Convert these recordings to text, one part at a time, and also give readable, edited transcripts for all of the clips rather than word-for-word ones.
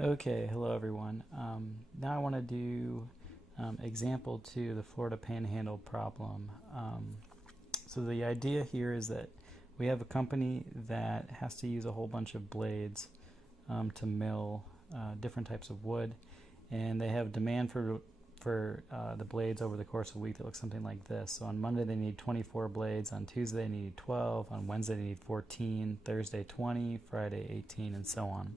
Okay, hello everyone. Now I want to do example 2, the Florida Panhandle problem. So the idea here is that we have a company that has to use a whole bunch of blades to mill different types of wood, and they have demand for the blades over the course of a week that looks something like this. So on Monday they need 24 blades, on Tuesday they need 12, on Wednesday they need 14, Thursday 20, Friday 18, and so on.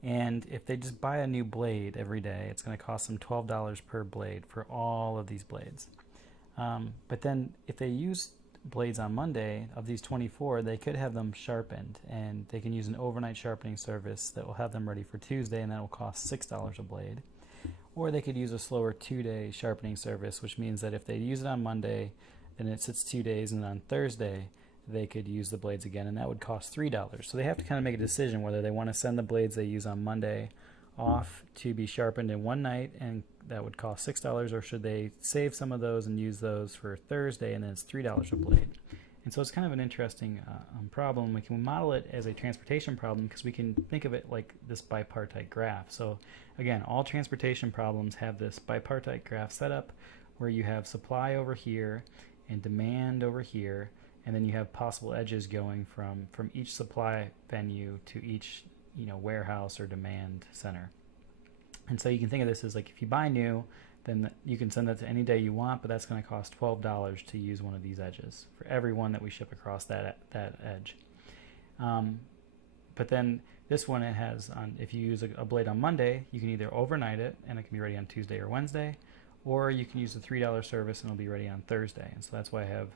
And if they just buy a new blade every day, it's going to cost them $12 per blade for all of these blades. But then if they use blades on Monday, of these 24, they could have them sharpened, and they can use an overnight sharpening service that will have them ready for Tuesday, and that will cost $6 a blade. Or they could use a slower 2-day sharpening service, which means that if they use it on Monday, then it sits 2 days, and on Thursday they could use the blades again, and that would cost $3. So they have to kind of make a decision whether they want to send the blades they use on Monday off to be sharpened in one night, and that would cost $6, or should they save some of those and use those for Thursday, and then it's $3 a blade. And so it's kind of an interesting problem. We can model it as a transportation problem because we can think of it like this bipartite graph. So again, all transportation problems have this bipartite graph set up where you have supply over here and demand over here, and then you have possible edges going from each supply venue to each warehouse or demand center. And so you can think of this as like if you buy new, then you can send that to any day you want, but that's going to cost $12 to use one of these edges for every one that we ship across that edge. But then this one, it has if you use a blade on Monday, you can either overnight it and it can be ready on Tuesday or Wednesday, or you can use the $3 service and it'll be ready on Thursday. And so that's why I have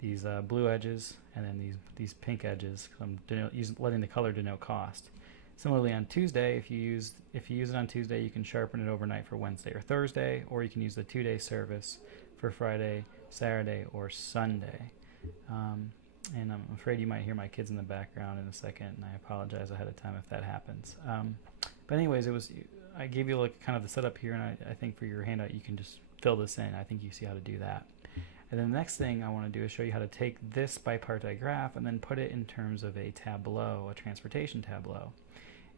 these blue edges and then these pink edges, because I'm letting the color denote cost. Similarly, on Tuesday, if you use it on Tuesday, you can sharpen it overnight for Wednesday or Thursday, or you can use the 2-day service for Friday, Saturday, or Sunday. And I'm afraid you might hear my kids in the background in a second, and I apologize ahead of time if that happens. But anyways, I gave you like kind of the setup here, and I think for your handout you can just fill this in. I think you see how to do that. And then the next thing I want to do is show you how to take this bipartite graph and then put it in terms of a tableau, a transportation tableau.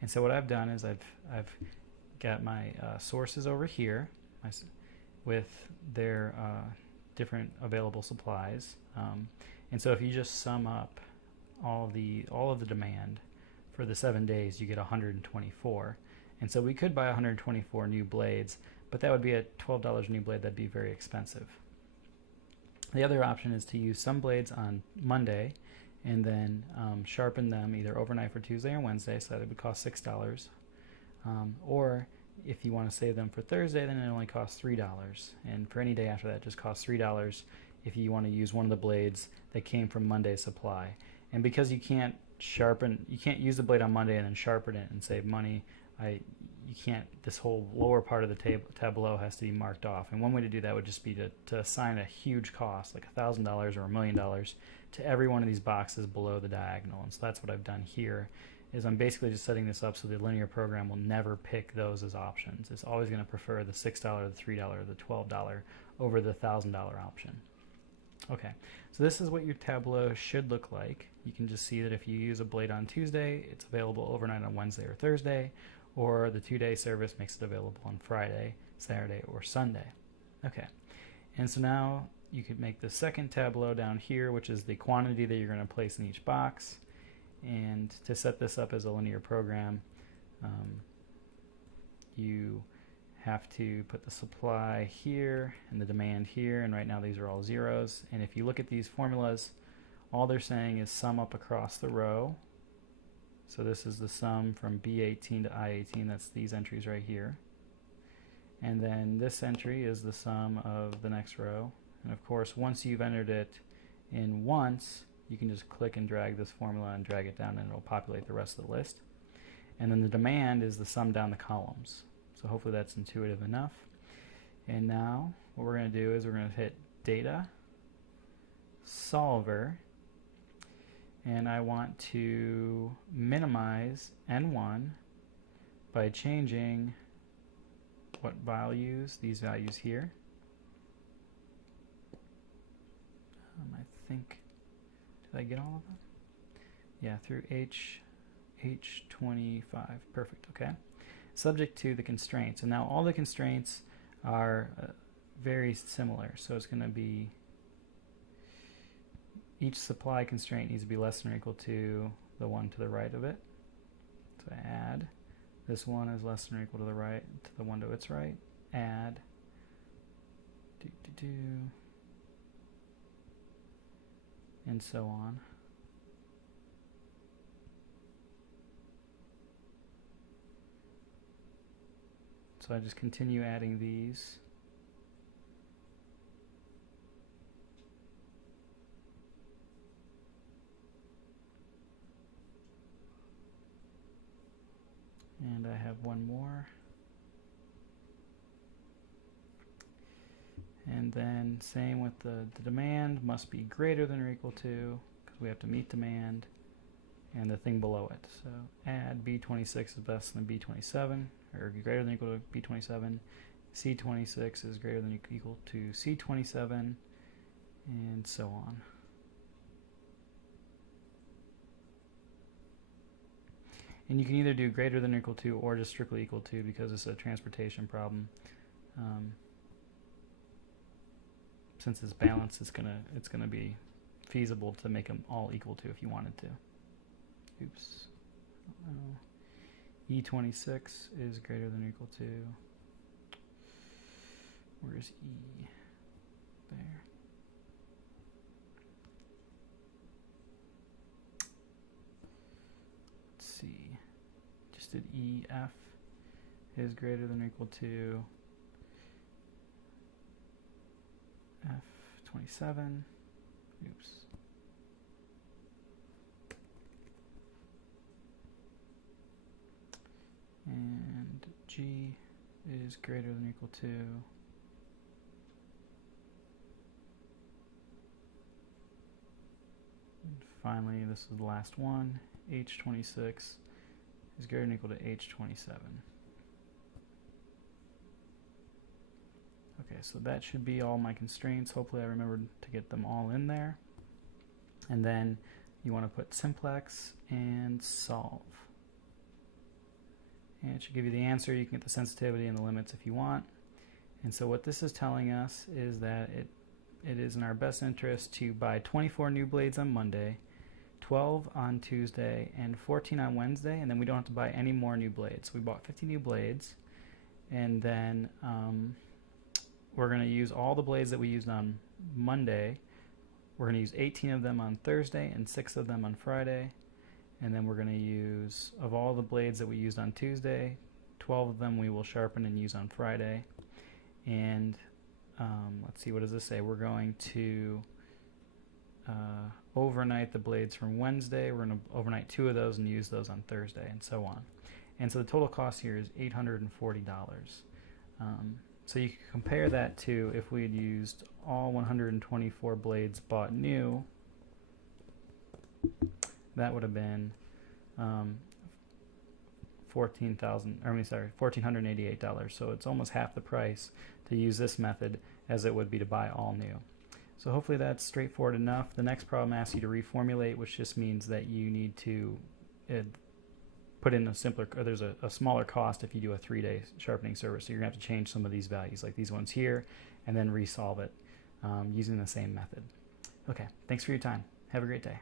And so what I've done is I've got my sources over here with their different available supplies. And so if you just sum up all of the demand for the 7 days, you get 124. And so we could buy 124 new blades, but that would be at $12 a new blade. That'd be very expensive. The other option is to use some blades on Monday and then sharpen them either overnight for Tuesday or Wednesday, so that it would cost $6. Or if you want to save them for Thursday, then it only costs $3. And for any day after that, it just costs $3 if you want to use one of the blades that came from Monday's supply. And because you can't use the blade on Monday and then sharpen it and save money, this whole lower part of the tableau has to be marked off. And one way to do that would just be to assign a huge cost, like $1,000 or $1 million, to every one of these boxes below the diagonal. And so that's what I've done here, is I'm basically just setting this up so the linear program will never pick those as options. It's always going to prefer the $6, the $3, the $12 over the $1,000 option. Okay, so this is what your tableau should look like. You can just see that if you use a blade on Tuesday, it's available overnight on Wednesday or Thursday, or the 2-day service makes it available on Friday, Saturday, or Sunday. Okay, and so now you could make the second tableau down here, which is the quantity that you're going to place in each box. And to set this up as a linear program, you have to put the supply here and the demand here, and right now these are all zeros. And if you look at these formulas, all they're saying is sum up across the row. So this is the sum from B18 to I18, that's these entries right here. And then this entry is the sum of the next row. And of course, once you've entered it in once, you can just click and drag this formula and drag it down, and it'll populate the rest of the list. And then the demand is the sum down the columns. So hopefully that's intuitive enough. And now what we're going to do is we're going to hit Data, Solver, and I want to minimize N1 by changing what values, these values here. I think, did I get all of them? Yeah, through H25. Perfect, okay. subject to the constraints. And now all the constraints are very similar. So it's going to be each supply constraint needs to be less than or equal to the one to the right of it. So add. This one is less than or equal to the right to the one to its right. Add. And so on. So I just continue adding these. And I have one more. And then same with the demand must be greater than or equal to, because we have to meet demand, and the thing below it. So add B26 is less than B27, or greater than or equal to B27. C26 is greater than or equal to C27, and so on. And you can either do greater than or equal to or just strictly equal to, because it's a transportation problem. Since it's balanced, it's gonna be feasible to make them all equal to if you wanted to. Oops. E26 is greater than or equal to. Where's E? There. Let's see. Just did EF is greater than or equal to F27. Oops. And G is greater than or equal to and finally, this is the last one. H26 is greater than or equal to H27. Okay, so that should be all my constraints. Hopefully I remembered to get them all in there. And then you want to put simplex and solve. And it should give you the answer. You can get the sensitivity and the limits if you want. And so what this is telling us is that it is in our best interest to buy 24 new blades on Monday, 12 on Tuesday, and 14 on Wednesday, and then we don't have to buy any more new blades. So we bought 50 new blades, and then we're going to use all the blades that we used on Monday. We're going to use 18 of them on Thursday and 6 of them on Friday. And then we're going to use, of all the blades that we used on Tuesday, 12 of them we will sharpen and use on Friday. And let's see, what does this say? We're going to overnight the blades from Wednesday. We're going to overnight 2 of those and use those on Thursday, and so on. And so the total cost here is $840. So you can compare that to if we had used all 124 blades bought new. That would have been $1,488. So it's almost half the price to use this method as it would be to buy all new. So hopefully that's straightforward enough. The next problem asks you to reformulate, which just means that you need to put in a simpler, or there's a smaller cost if you do a 3-day sharpening service. So you're going to have to change some of these values, like these ones here, and then resolve it using the same method. Okay, thanks for your time. Have a great day.